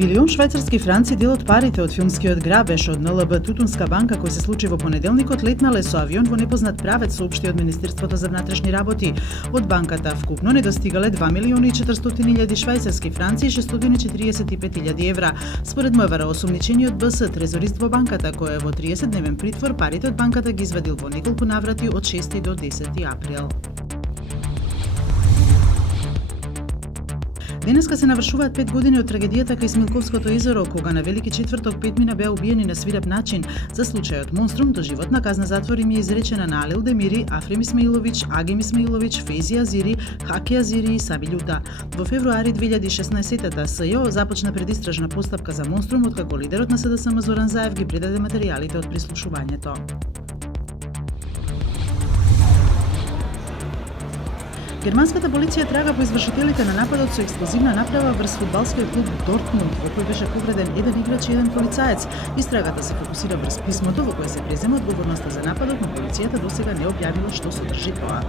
Милион швајцарски франци, дел од парите од филмскиот грабеж од НЛБ Тутунска банка кој се случи во понеделникот, летнале со авион во непознат правец, соопшти од Министерството за внатрешни работи. Од банката вкупно не достигале 2.400.000 швајцарски франци и 645.000 евра. Според МВР, осумничениот БС, трезорист во банката, кој е во 30-дневен притвор, парите од банката ги извадил во неколку наврати од 6 до 10 април. Денеска се навршуваат 5 години од трагедијата кај Смилковското езеро, кога на Велики четврток 5 мина беа убиени на свиреп начин. За случајот Монструм доживотна казна затвор им е изречена на Алил Демири, Афрем Исмаиловиќ, Агим Исмаиловиќ, Фези Азири, Хаки Азири и Саби Љута. Во февруари 2016-та СЈО започна предистражна постапка за Монструм, откако лидерот на СДСМ Зоран Заев ги предаде материјалите од прислушувањето. Германската полиција трага по извршителите на нападот со експлозивна направа врз фудбалскиот клуб Дортмунд, во кој беше повреден еден играч и еден полицаец. Истрагата се фокусира врз писмото во кое се презема одговорноста за нападот, но полицијата досега не објавила што содржи тоа.